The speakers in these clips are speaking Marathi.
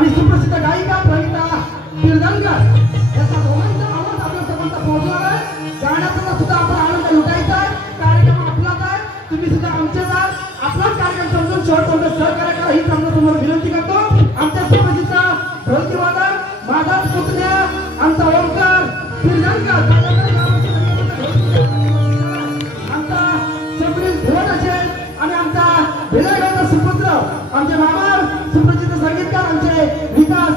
आणि सुप्रसिद्ध गायिका प्रवीणा कीर्तनकर याचा दोघांचा आवाज आपल्या सर्वांचा पोहोचणार आहे। गाण्याचा सुद्धा आपण आनंद लुटायचा आहे। कार्यक्रम आपलाच आहे, तुम्ही सुद्धा आमचेच आहात। आपलाच कार्यक्रम समजून शेवटपर्यंत सहकार्य करा ही आमच्या समोर विनंती करतो। आमच्या सुप्रसिद्ध ढोलकीवादक माधव पुतण्या आमचा ओंकार कीर्तनकर आमचा सबरील धोरणाचे आणि आमचा विनायकाचा सुपुत्र आमचे मामा सुप्रसिद्ध संगीतकार आमचे विकास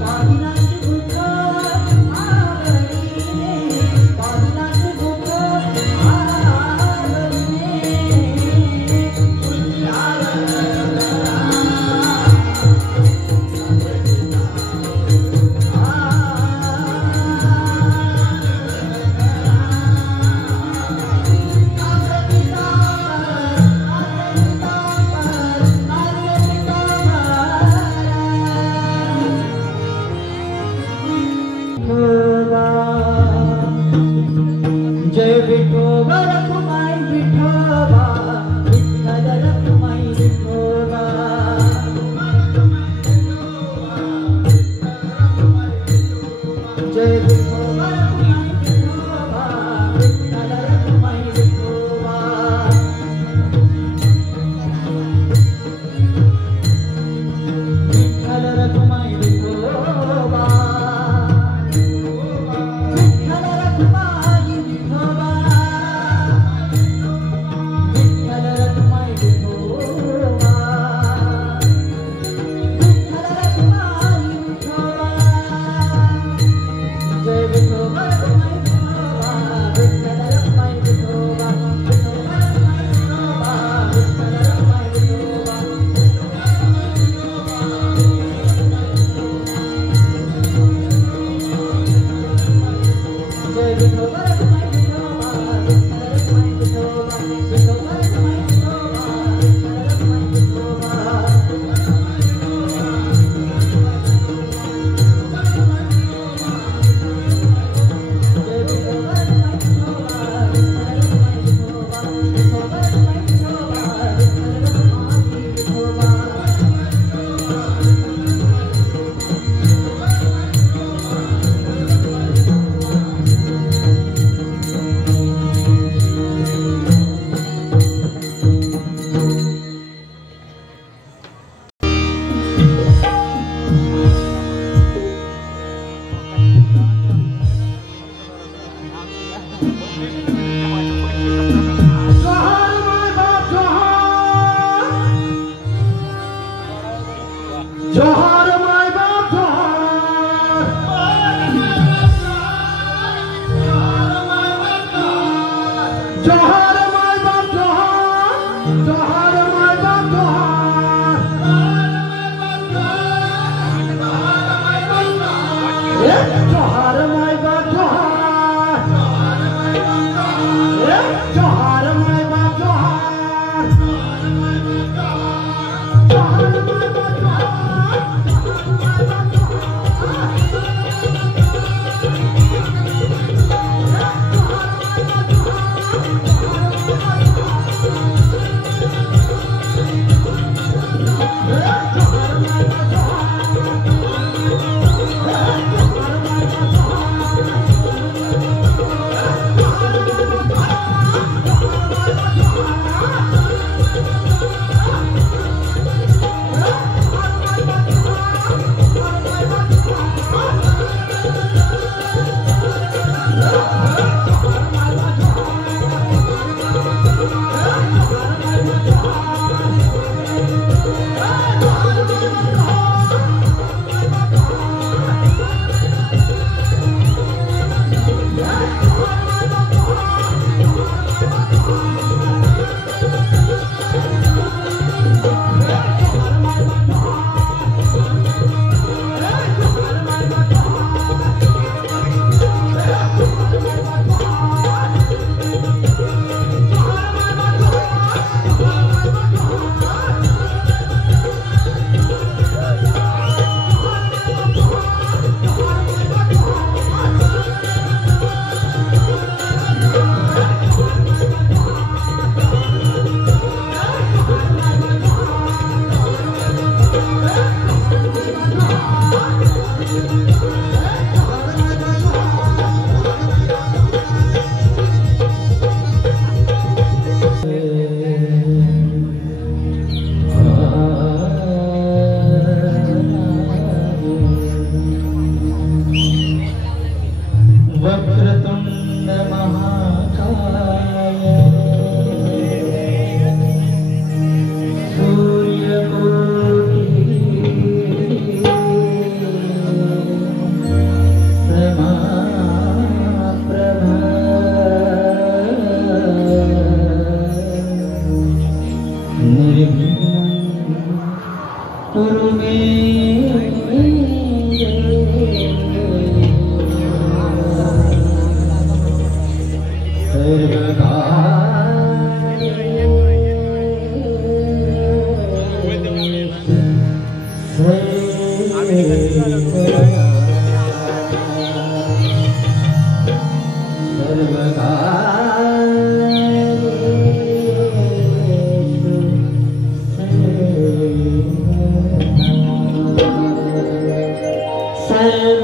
Pagina Thank you.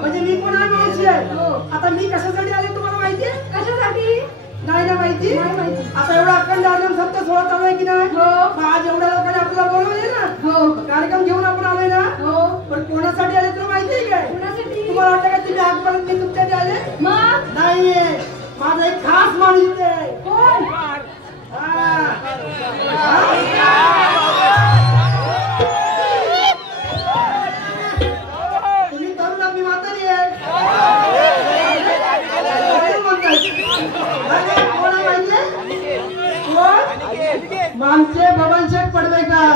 म्हणजे मी पण आहे मावशी आहे. आता मी कशासाठी आले तुम्हाला माहिती आहे? कशासाठी? नाही ना माहिती. आता एवढा अखंड आनंद सप्त सोहळा चालू आहे की नाही? आज एवढ्या लोकांनी आपल्याला बोलवले ना, कार्यक्रम घेऊन आपण आलोय ना. पण कोणासाठी आले तुला माहिती आहे काय? कोणासाठी? तुम्हाला वाटतं का तुम्ही आजपर्यंत मी तुमच्यासाठी आले? मग नाहीये, माझा एक खास माणूस आहे. कोण? तुम्ही तरुण आम्ही म्हातारी आहे. कोण आहे माहितीये? कोण? मागचे बबनशेठ पडवेकर.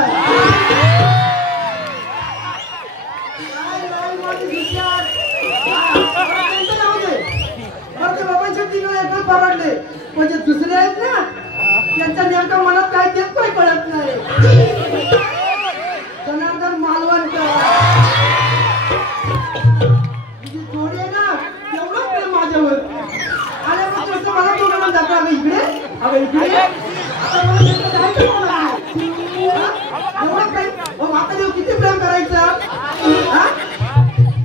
परवडले पण जे दुसरे आहेत ना त्यांच्या नेमका मनात काय तेच काही कळत नाही. जनार्दन मालवणकर तुझी जोडी आहे ना, एवढं प्रेम माझ्यावर आले मग तसं मला तो म्हणून जातो अगं इकडे आता मला जायचं कोणाला? एवढं प्रेम आता देऊ किती प्रेम करायचं?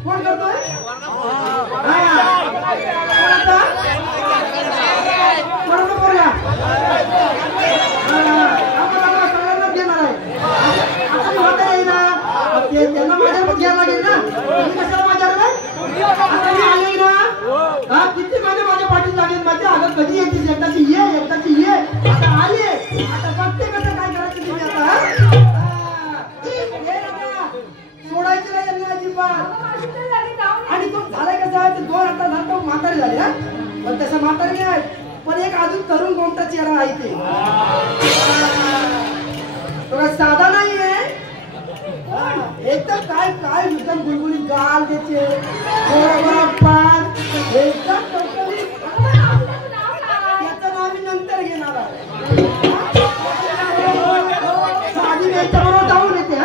कोण करतोय? त्यांना माझ्यावर घ्यायला लागेल ना. तुम्ही कशाला माझ्यावर आता मी आले ना, किती माझ्या पाठीत लागेल माझ्या. अगं कधी येते? एकदाची ये आता आले. आता बघते कसं काय करायचं तुम्ही आता. सोडायचं नाही यांना अजिबात. आणि तो झालाय कसा आहे, ते 2 आता झालं म्हातारी झाली. पण तसं म्हातारी नाही, पण एक अजून तरुण गोमटा चेहरा आहे ते. तो साधा नाहीये एकदम. काय काय एकदम गुलगुली गाल त्याचे, पान एकदम टवटवीत. याचं नाव मी नंतर घेणार आहे. आधी याच्याबरोबर जाऊन येते.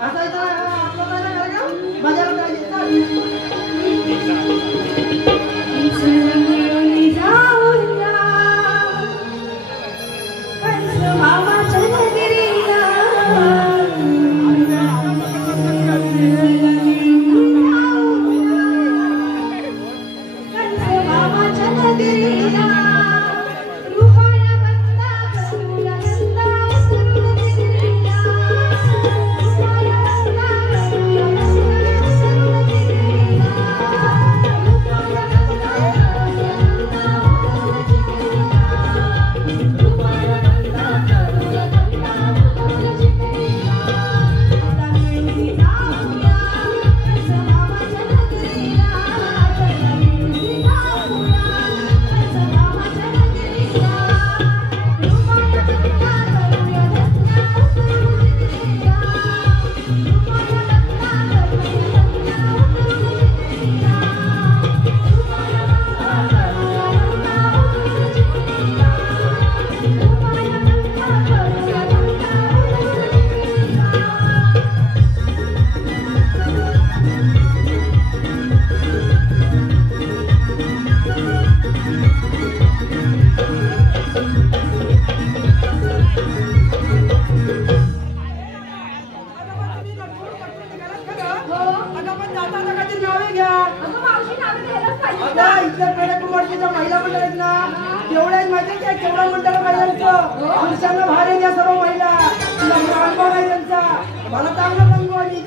असा आपलं काय ना कार्यक्रम मजा महिला मंडळ आहेत ना, तेवढ्या माहिती आहे केवढा मंडळ महिलांचं. पुरुषांना बाहेर आहे त्या सर्व महिला. तुला अनुभव आहे त्यांचा. मला चांगला अनुभव आहे.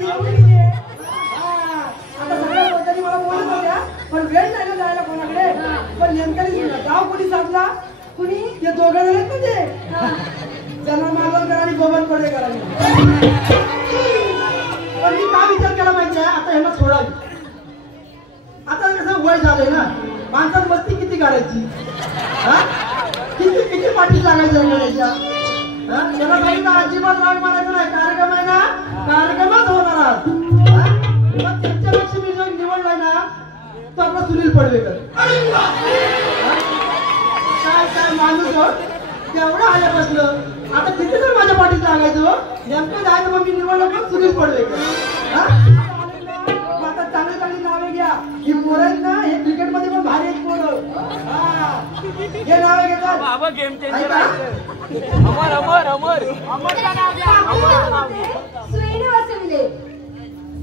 आता सगळ्या पद्धती मला बोलत होत्या, पण वेळ नाही ना जायला कोणाकडे. पण नेमकं गाव कोणी साधला? कुणी? ते दोघं जण आहेत ना ते त्यांना मालवणकर आणि गोवन पडवेकर. पण मी काय विचार केला माहिती आहे, आता ह्यांना सोडावी. आता कसं वय झालंय ना, माणसात मस्ती किती काढायची, किती पाठी लागायच्या. त्याला काही ना अजिबात राग मारायचं नाही. कार्यक्रम आहे ना, कार्यक्रमच होणार आहात. मग त्यांच्यापेक्षा मी जर निवडलाय ना, तो आपला सुनील पडवेकर. काय माणूस हो, तेवढं आल्यापासलं आता किती जर माझ्या पाठीत लागायचं. नेमकं जायचं मग मी निवडलं पण सुनील पडवेकर. आता चांगली चांगली नावे घ्या. ही पोरं आहेत ना, हे क्रिकेट मध्ये पण भारी आहेत पोरं. हे नावे घेतात.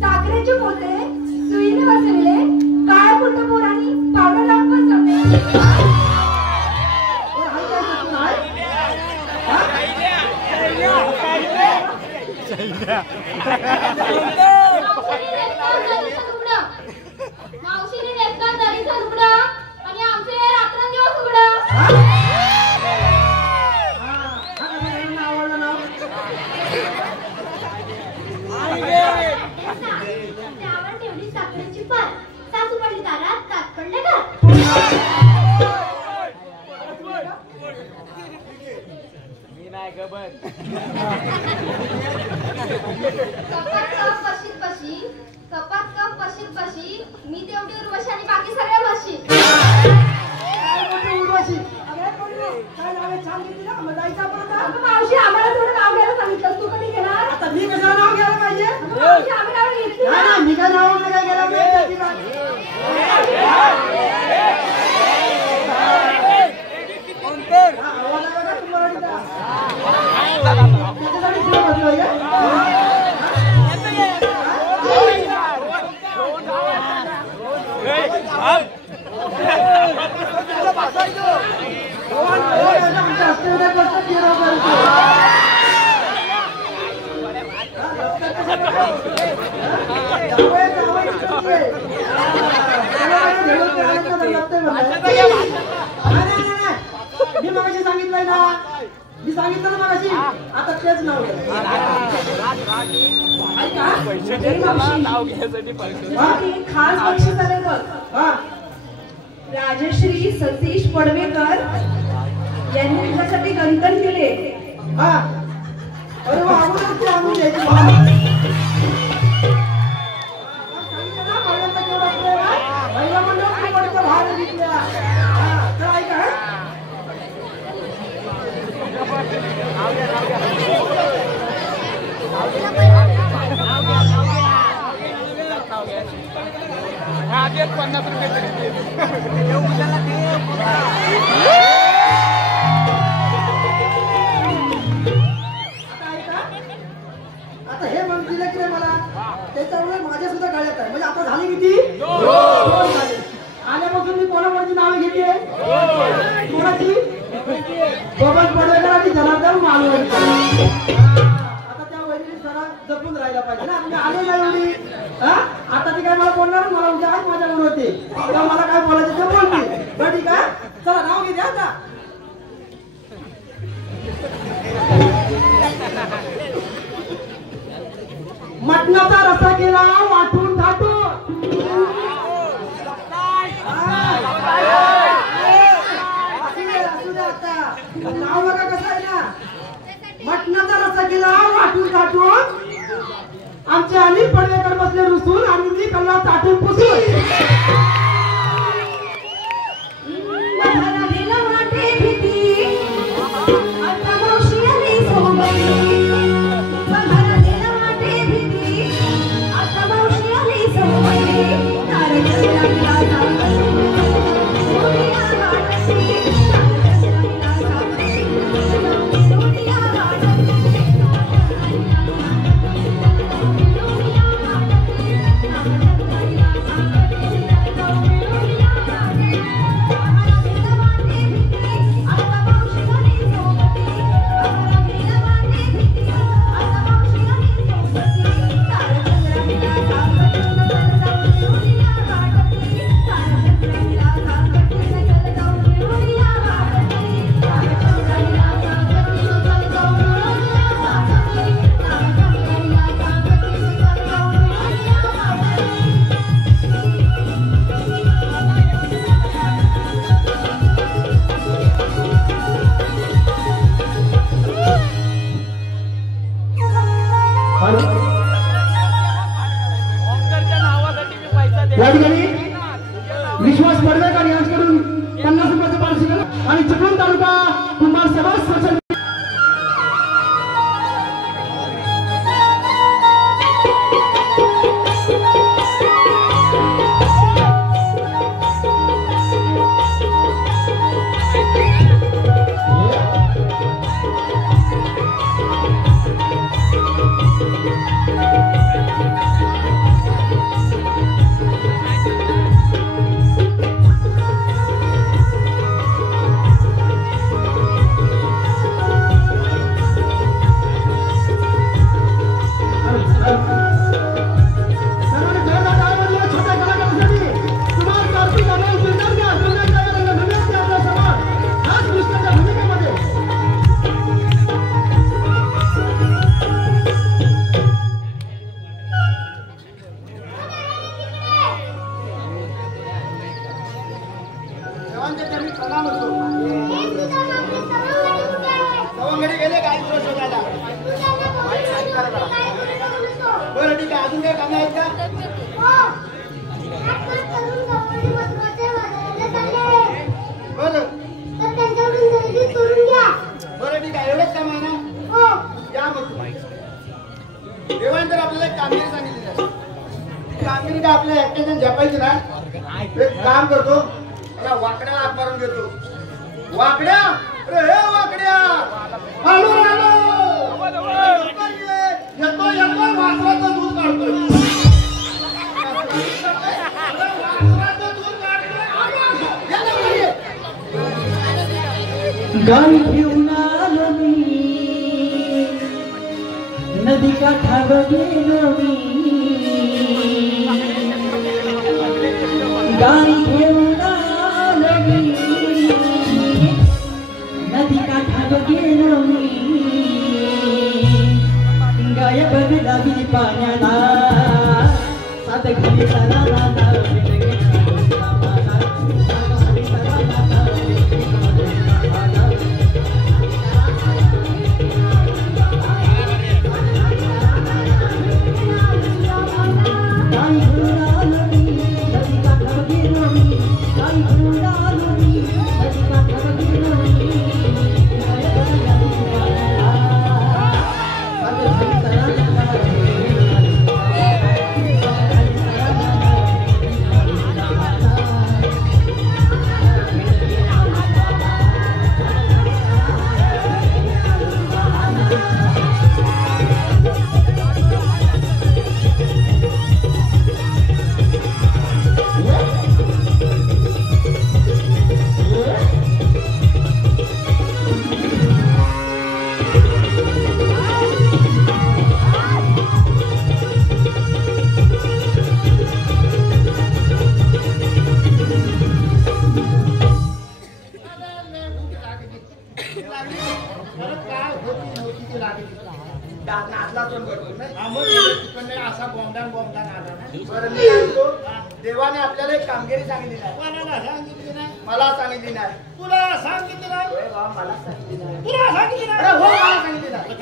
साखरेचे पोते सुईने मावशीने नेसला दरीचं लुगडं आणि आमचे रात्रंदिवस उघडं. आवडलं नाव त्यावर ठेवली साखरेची पार. सासू पडली दारात, तात पडले का? कपात कप पशीत पशी मी तेवढी उर्वशी आणि बाकी सगळ्या म्हशी. उर्वशी काय नाव छान घेतली ना. मग जायचं आपण आता. मावशी आम्हाला थोडं नाव घ्यायला सांगितलं, तू कधी घेणार? आता मी कशाला नाव घ्यायला पाहिजे. मावशी आम्ही नाव घेतली नाही ना, मी काय नाव वगैरे घ्यायला पाहिजे. आवाज आहे बघा तुम्हाला. त्याच्यासाठी पुढे बसलोय का? मी मगाशी सांगितलंय ना. मी सांगितलं ना मगाशी. आता तेच नाव खास बक्षीस आले बघ. राजश्री सतीश पडवेकर यांनी तुझ्यासाठी गंतन केले. अरे वा, अगोदर आणून द्यायची. महिला मंडळ भार घेतल्या. तर ऐका आता हे मन दिलं की नाही मला, त्याच्यामुळे माझ्या सुद्धा गळ्यात आहे. म्हणजे आता झाली किती? 2 झाले. आल्यापासून मी कोणाकोणाची नावे घेते? कोणाची? बबन पडवेकर आणि जनार्दन मालवणकर. आता त्या वैदिक जरा जपून राहायला पाहिजे ना. तुम्ही आले ना एवढी. आता ती काय मला बोलणार. मला उद्या आज माझ्याकडे होते. मला काय बोलायचं ते बोलते. बरं ठीक आहे. चला नाव घेते आता. मटणाचा रस्सा केला वाटून थाटून. नाव बघा कसं आहे ना. मटणाचा रस्सा केला वाटून थाटून. आमचे अनिल पडवेकर बसले रुसून आणि मी कल्ला ताटून पुसून. या ठिकाणी विश्वास पडवेकर यांच्याकडून 50 रुपयाचं पारितोषिक आणि चिपळूण तालुका कुंभार सभा सोशल अजून काही कामे आहेत का? बरं बरं ठीक आहे, एवढंच काम आहे ना? या मग तुम्ही देवाने तर आपल्याला एक कामगिरी सांगितली आहे. कामगिरी का आपल्या एकट्याने झपायची ना. एक काम करतो, मला वाकड्याला हात मारून घेतो. वाकड्या, अरे हे वाकड्या, हॅलो हॅलो, येतो येतो, वासराचं दूध काढतोय. वासराचं दूध काढतोय. गाई घेऊन आलो मी, नदी काठावर गेलो मी. गाई घेऊन आलो मी, नदी काठावर गेलो मी. गाय बघ लागली पाण्याला, सात घरी चला देवाने आपल्याला एक कामगिरी सांगितली नाही. मला सांगितली नाही. तुला सांगितली नाही. मला सांगितली नाही. तुला सांगितली नाही. हो मला सांगितली नाही.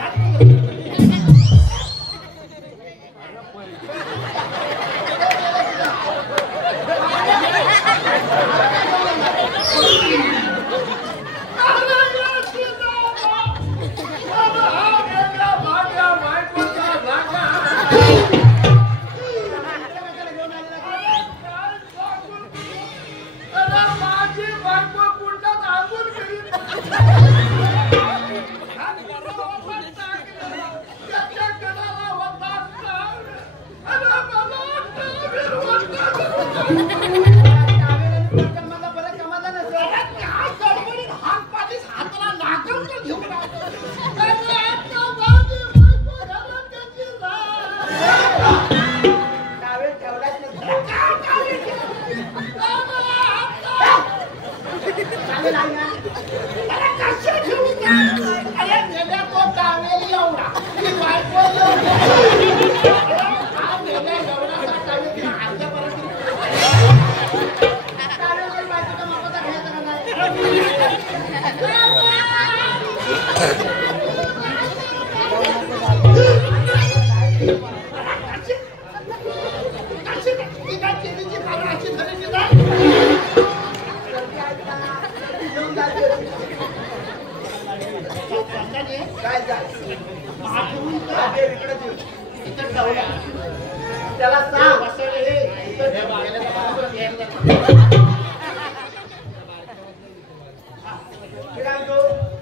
त्याला सांग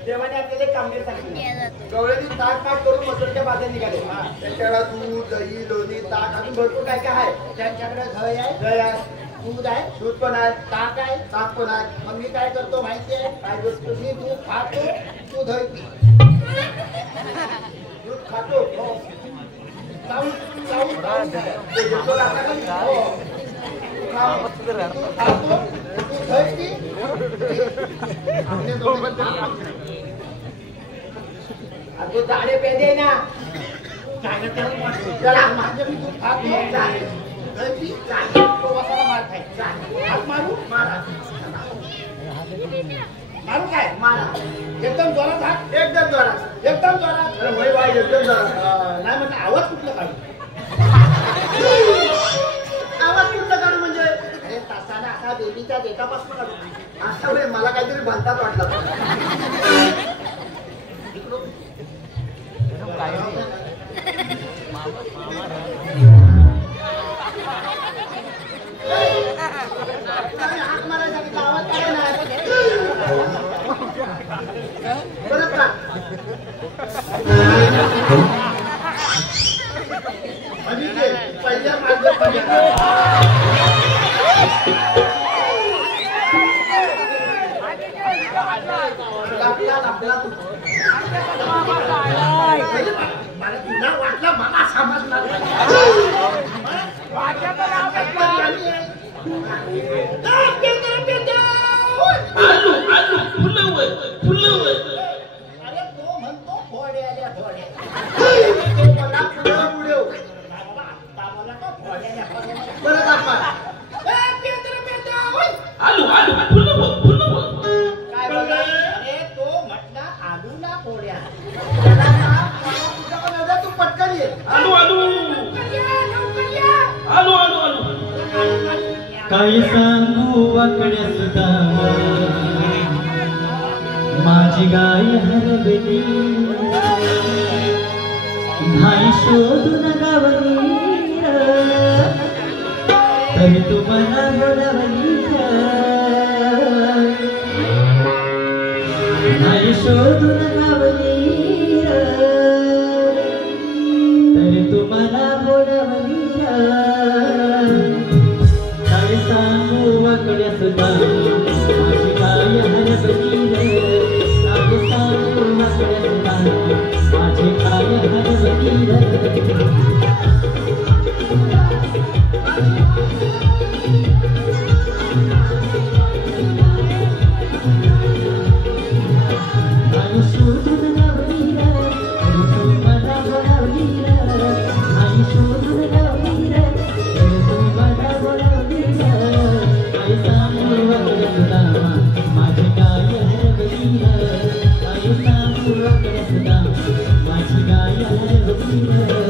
देवाने आपल्याला एक कामगिरी सांगितली. गवळ्याची ताट पाट करून मसूरच्या बाजार निघाले. त्याच्याकडे दूध दही लोणी ताक अजून भरपूर काय काय आहे. त्यांच्याकडे दही आहे, दही आहे, दूध आहे, दूध पण आहे, ताक आहे, ताक पण आहे. मग मी काय करतो माहिती आहे काय करतो मी दूध खातो, तू दही दूध खातो. चावून चावून चावून येतो आता का हो खातो तू दही पी. तू झाडे पेदे ना चला माझ्या मी तू खातो मार खाय मारू मारा मारू काय मारा एकदम जोरात हात एकदम जोरात एकदम जोरात. अरे भाई एकदम जोरात नाही म्हणजे आवाज कुठला काढू म्हणजे ते पहिल्या माझ्या मला तुला वाटलं मला समजणार अरे तो म्हणतो फोडे आल्या फोडे मला पुढे पुढे मला का फोड्याला परत आपण काय बोलला अरे तो म्हटला आलूला पोळ्या तू पटकन ये काय सांगू वाकड्या सुद्धा माझी गाय हरवली नाही शोधून गावली तरी तू मला बोलावली नाही शोधून गावली तरी तू मला बोलावली काय सांगू वाकड्या सुद्धा माझी गाय हरवली काय सांगू वाकड्या सुद्धा माझी गाय हरवली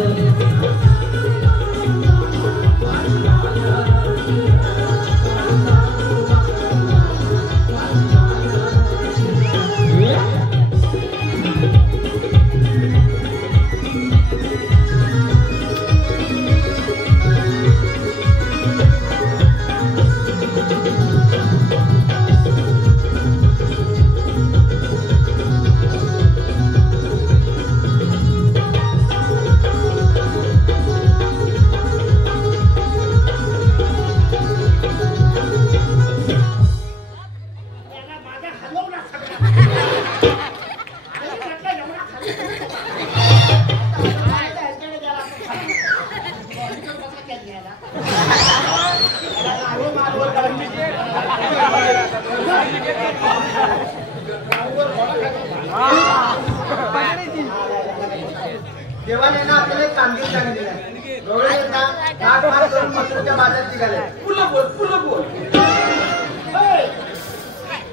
देवाने ना आपल्याला एक कामगिरी सांगितली आहे गवळे येतात भाग भाग करून मसरूच्या बाजारात निघाले पुन्हा बोल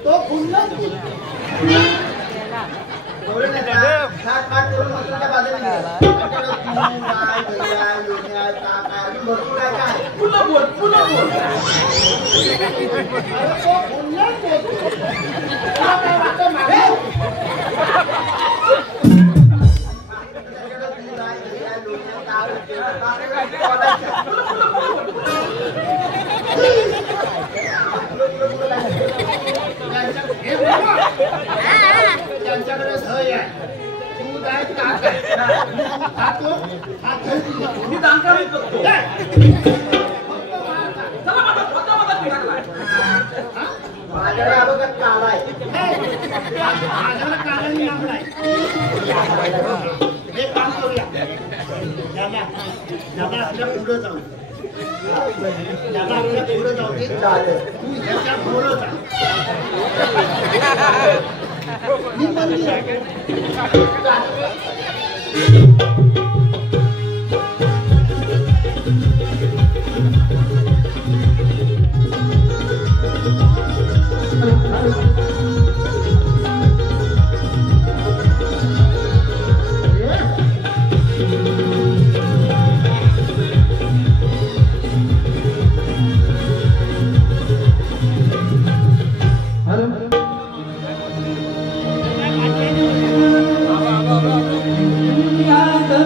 तो पुन्हा गवळे येतात भाग भाग करून मसरूच्या बाजारात निघाले भरपूर काय काय पुन्हा बोल अरे तो पुन्हा बोलतो काय वाटतं मागे त्यांच्याकडे सही आहे तू काय मी दानकार माझ्याकडे अगोदर काला आहे माझ्याकडे कालाही लांबला आहे हे काम करूया ज्याला आपल्या पुढं जाऊ ज्याला आपल्या पुढं जाऊ दे चालेल तू ह्याच्या पुढं जा मी मंदिर याद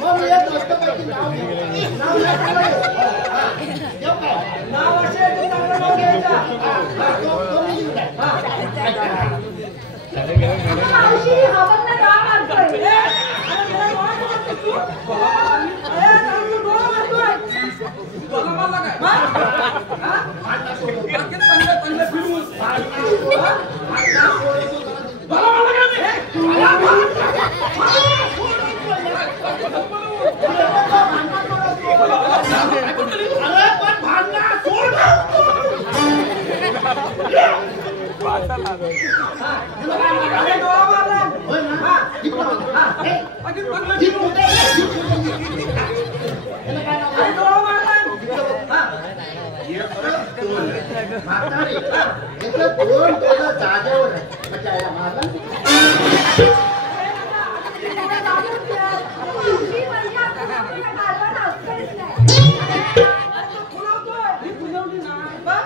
मग मी एक मस्तपैकी नाव घेतो. नाव लय चांगलं आहे. घेऊ काय? नाव असे आहे की चांगलं नाव घ्यायचं. तो मी घेऊ काय? मावशी हा बघ ना डोळा मारतोय. अरे मला डोळा मारतोय तू. अरे चांगलं डोळा मारतोय. डोळा मारला काय? हा? बाकीत चांगलं फिरून. डोळा मारला काय मी? अरे पण भांडणं सोड ना. अरे डोळा मारला. होय ना? हा. इकडं बघ. हा. हे, बाकीत चांगलं जीभ फिरून. कुठे आहे? जीभ कुठे आहे? याला काय नाव अरे आहे? डोळा मारला. हा. म्हातारी. याचं दोन डोळं जागेवर आहे. म्हणजे याला मारलं ना? मावशी म्हणजे आपल्याला घालवा ना असतंच नाही. फुलवतोय. ही फुलवली ना. बघ.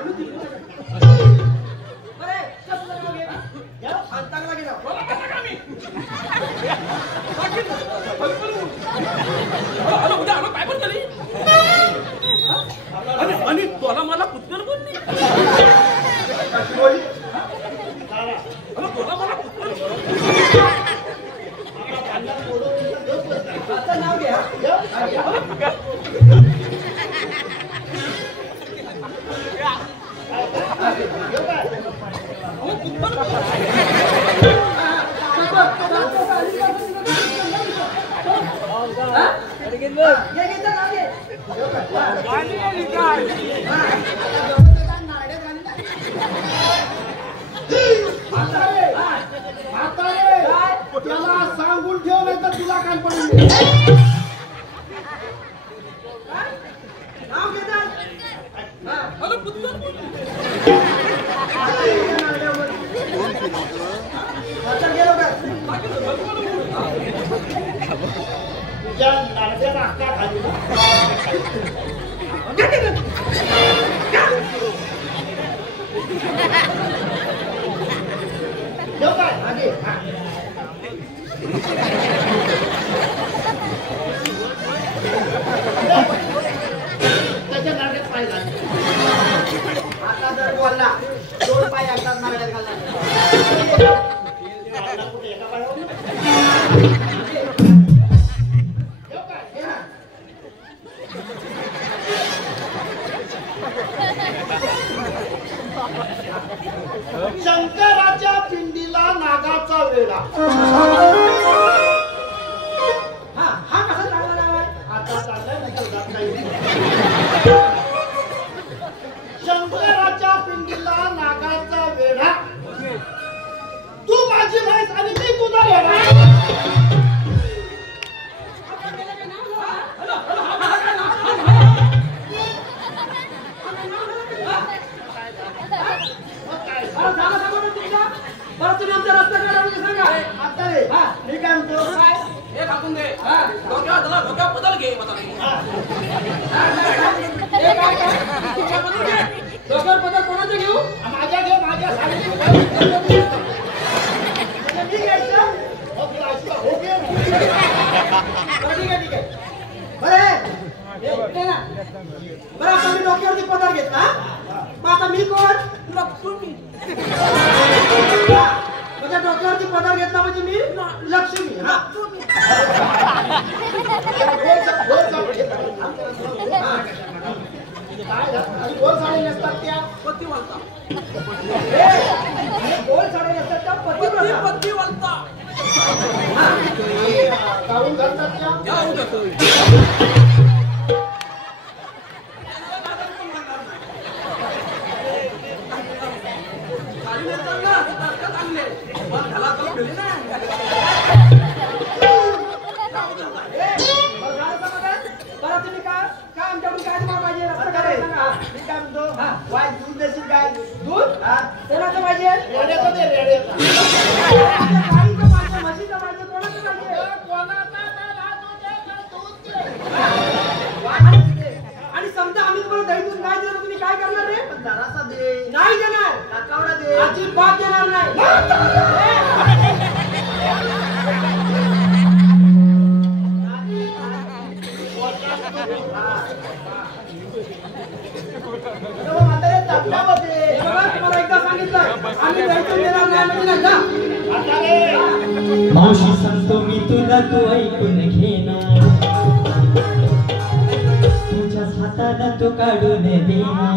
बरे, कसलं नाव घे? घ्या. आणि चांगला घे नाव. बोला कसं का मी? बाकीत फलफलून. उद्या आलो काय पण तरी आणि तुला मला पुत्तर बोलली कशी बोलली? तुला मला पुत्तर आता नाव घ्या. त्याला सांगून ठेव नाही तर तुला काय पडून नाव घेतात. मला पुत्तर बोलली आता गेलो काय? तुझ्या नारद्याला अक्का खाली ठेव काय आगे त्याच्या नारद्यात पाय घाल. आता जर बोलला दोन पाय एकदाच नारळात घालणार. कुठे एका पायावर ठेव काय हे ना. शंकराच्या पिंडीला नागाचा वेढा. हा हा कसा चांगला नाव आहे? आता चाललाय नाही तर जात नाही. शंकराच्या पिंडीला नागाचा वेढा. तू माझी म्हैस आणि मी तुझा वेढा. बरं, झालं का बरं तुमचं? बरं, तुम्ही आमचा रस्ता काढा म्हणजे सांगा. आता रे हा. मी काय म्हणतो काय? हे टाकून दे डोक्या बदल घे मला हे काय काय? डोक्यावर पदर कोणाचं घेऊ? माझ्या घे माझ्या साडी म्हणजे मी घ्यायचं? हो घे बरं, ठीक आहे, ठीक आहे. बरं, हे इकडे ना. बरं, आता मी डोक्यावरती पदर घेतला, हा? मग आता मी कोण? लक्ष्मी हा. म्हणजे डोक्यावरती पदर घेतला म्हणजे मी लक्ष्मी. हा. गोल साडी नसतात त्या पती वालता गोल साडे असतात त्या पतिव्रता. पती वालता गाऊन घालतात त्या जाऊ देतो बरं, तुम्ही काय काय आमच्याकडून काय तुम्हाला पाहिजे? रस्ता काय सांगा. मी काय म्हणतो हा. वाय दूध देशील काय दूध? हा. कोणाचं पाहिजे? रेड्याचं दे रेड्याचं गाईचं पाहिजे, म्हशीचं पाहिजे, कोणाचं पाहिजे? आणि समजा आम्ही तुम्हाला दही दूध नाही दिलं, तुम्ही काय करणार रे? जरासा दे नाही देणार. नाकावडा दे अजिबात देणार नाही. क्या बोलते? बघा, तुम्हाला एकदा सांगितलं आम्ही द्यायचं देणार नाही म्हणजे नाही जा. आता रे. मावशी सांगतो मी तुला तू ऐकून घेणार तुझ्याच हाताला तू काढून देणार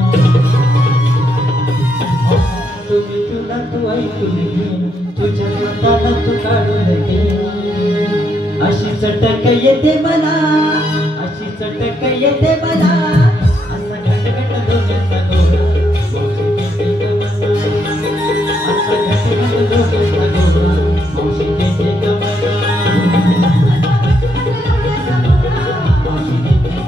तुम्ही तुला तू ऐकून घेणार तुझ्याच हाताला तू काढून देणार अशी चटक येते मला अशी चटक येते मला असा घटघट डोक्याचा गोळा मावशी देते ग मला असा घटघट डोक्याचा गोळा मावशी देते ग मला मावशी देते ग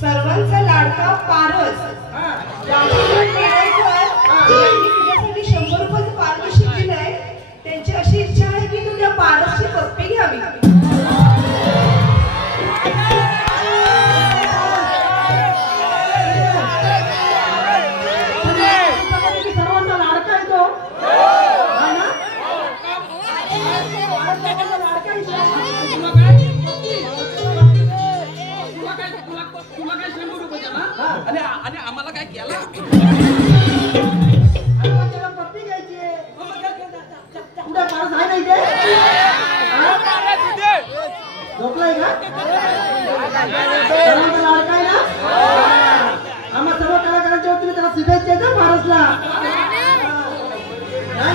सर्वांचा लाडका पारस यांनी तुझ्यासाठी 100 रुपयाचं पारितोषिक दिलंय. त्यांची अशी इच्छा आहे की तू त्या पारसची पप्पी घ्यावी. सर्वांचा लाडका आहे तो है ना? तुला काय 100 रुपये द्याला? आणि आम्हाला काय केलं? त्याला पप्पी घ्यायची आहे. कुठे पारस आहे नाही ते झोपलाय का? सर्वांचा लाडका आहे ना? आम्हा सर्व कलाकारांच्या वतीने त्याला शुभेच्छा द्या पारसला. नाही,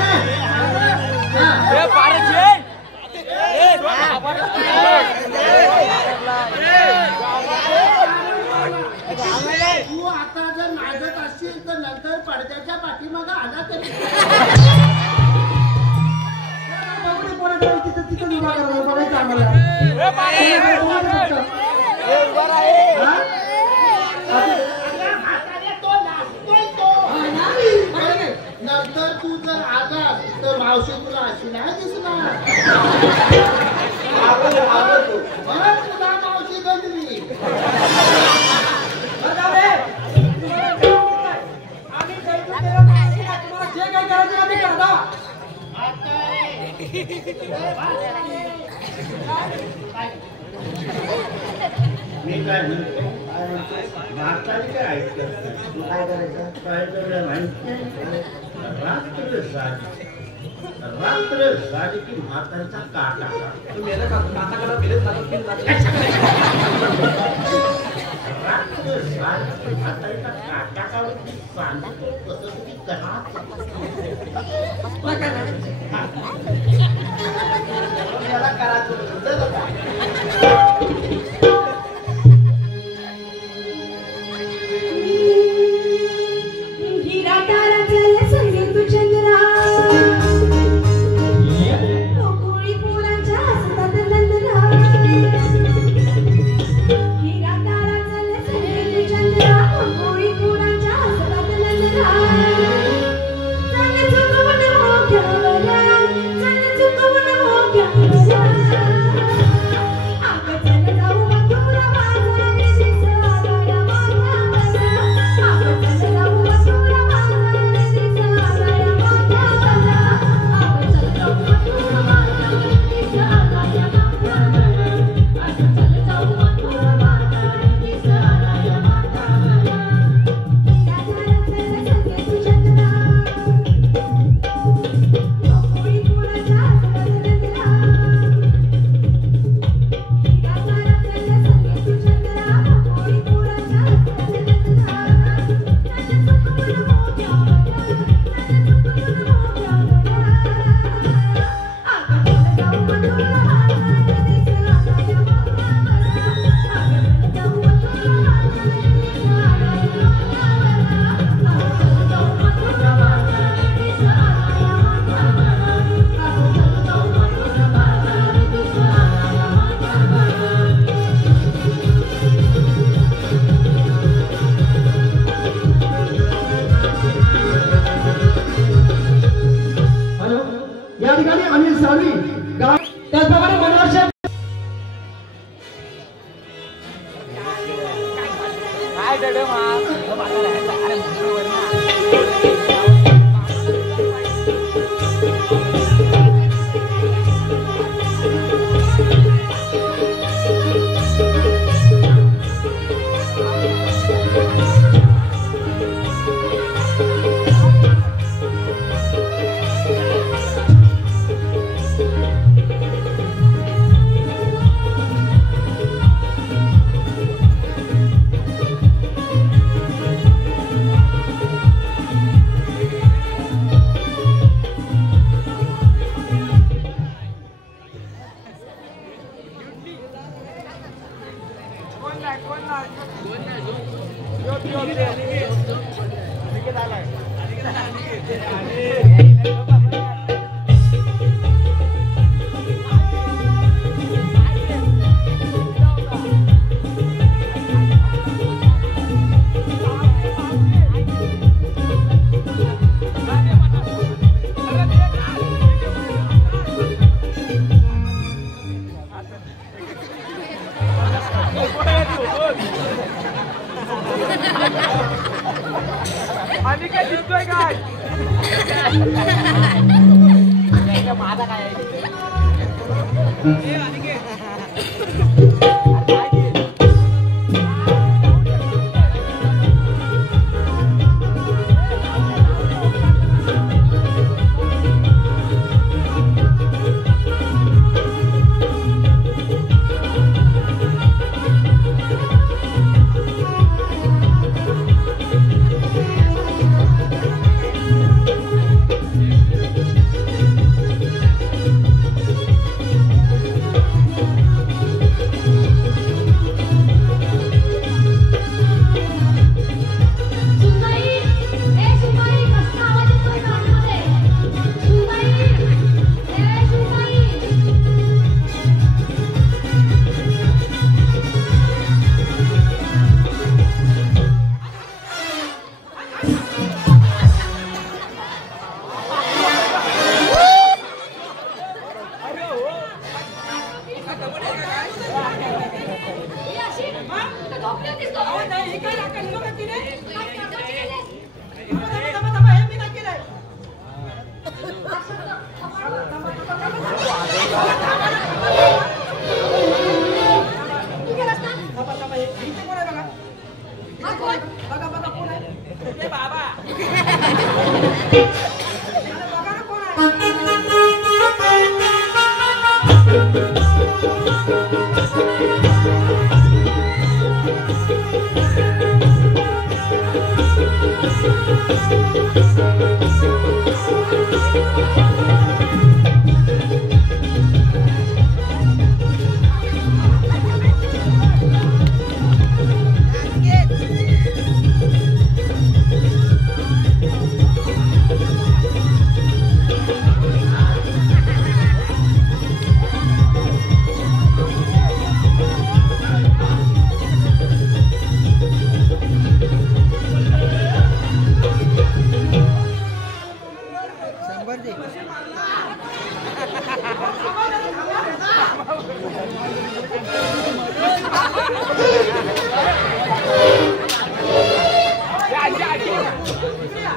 नाही. तू आता जर नाचत असशील तर नंतर पडद्याच्या पाठीमागं आला तरी बापरे, पोराचं तिथं तिथं उभा करा, बघायचं आम्हाला. हा? नंतर तू जर आलास तर मावशी तुला अशी नाही दिसणार. तुला मावशी गंजली. आम्ही जायचं तेव्हा तुम्हाला जे काही करायचं आम्ही करता. मी काय म्हणतो भारताने काय ऐकतं काय करायचं? काय करायला माहिती रात्र झाली की म्हातारीचा काटा तुम्ही याला काकाकडे गेले चालत रात्र झाली की म्हातारीचा काटा काढून सांगतो कसं तुम्ही करा याला करायचं. हिरा तारा चल संगीत चंद्रा गोकुळी पोरांच्या हसतात नंदरा. हिरा तारा चल संगीत चंद्रा गोकुळी पोरांच्या हसतात नंदरा. चल चुकवून मोठ्यावरा चल चुकवून मोठ्यावरा. आग चल जाऊ मथुरा बाजारी दिसला गाड्या माथ्यावरा. आग चल जाऊ मथुरा बाजारी दिसला गाड्या माथ्यावरा. आग चल जाऊ मथुरा बाजारी दिसला गाड्या माथ्यावरा. आग चल जाऊ मथुरा बाजारी दिसला गाड्या माथ्यावरा. हिरा तारा चल संगीत अनिल सावली गाव त्याचप्रमाणे मनोहर शेठ आणि काय दिसतोय काय माझा काय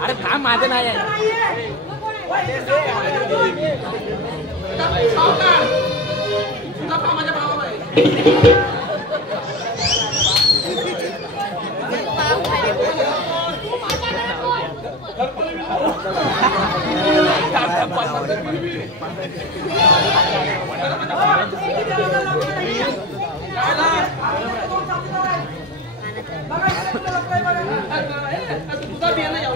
अरे थांब माझं नाही आहे माझ्या भावाला तुझा बियाणं येऊ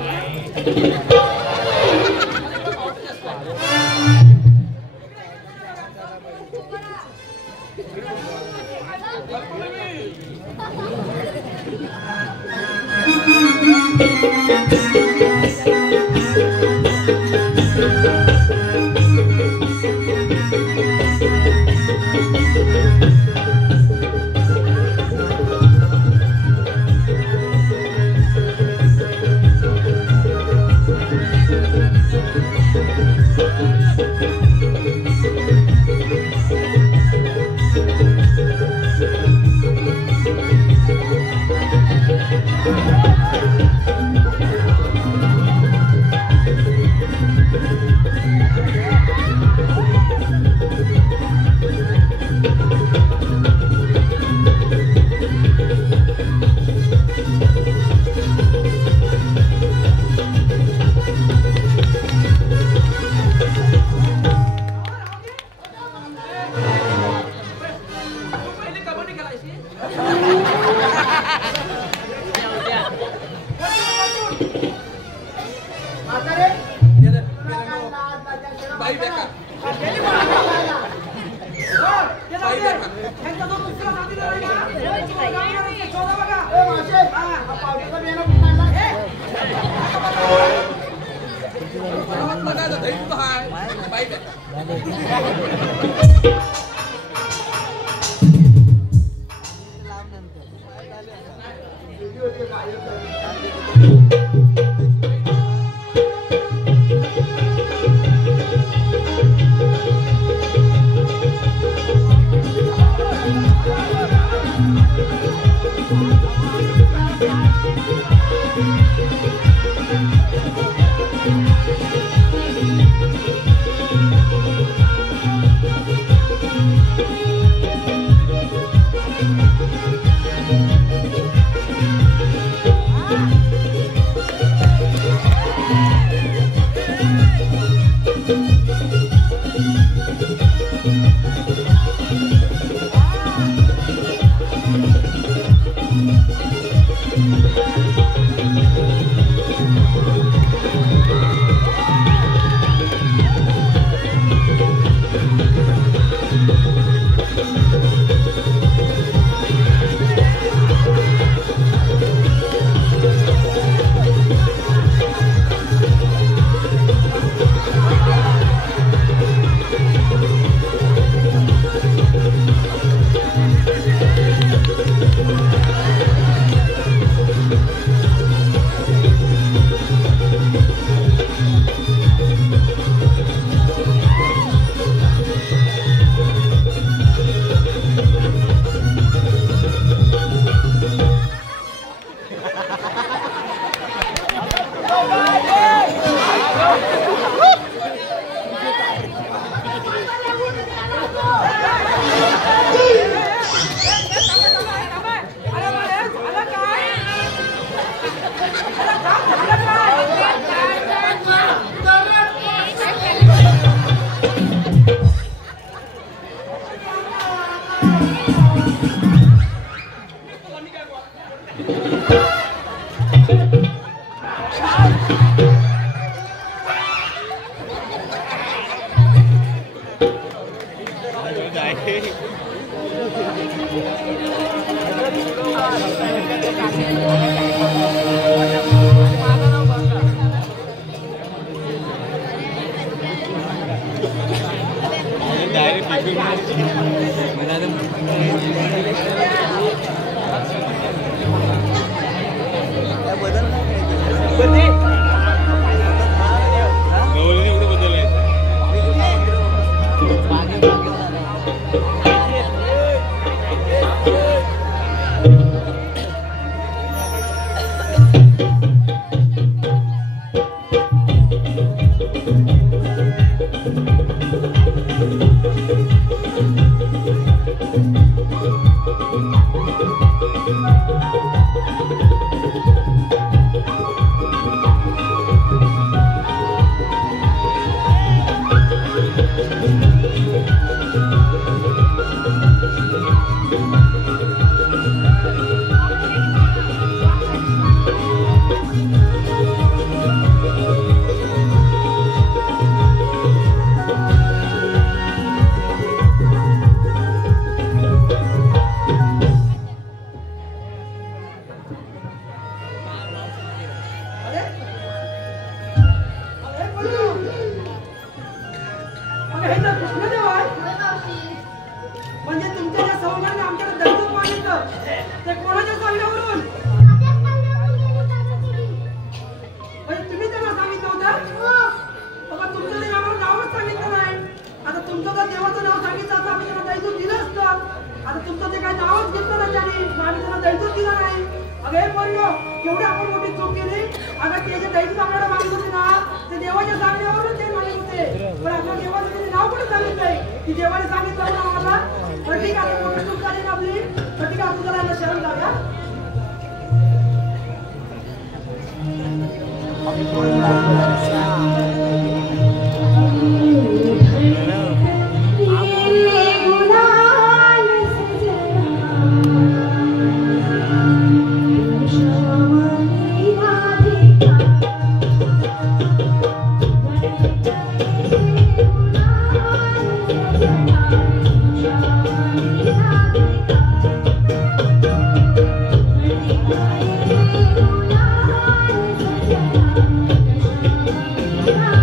गावातलं काय झालं? इथं हाय. बाई बॅ. Yeah.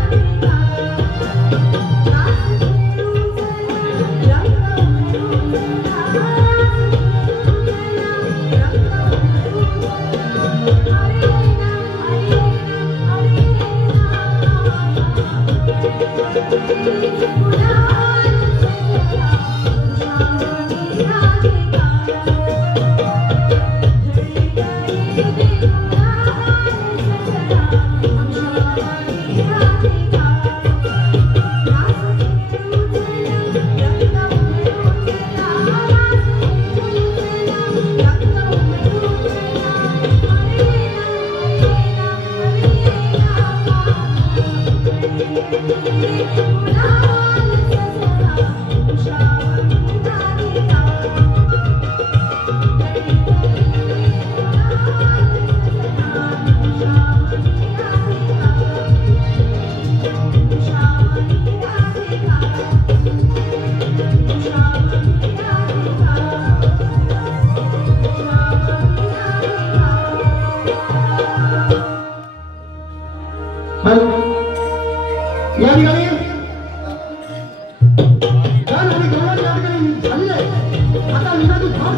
या ठिकाणी गान आणि गवळण या ठिकाणी झालेलं आहे. आता विनोदी फार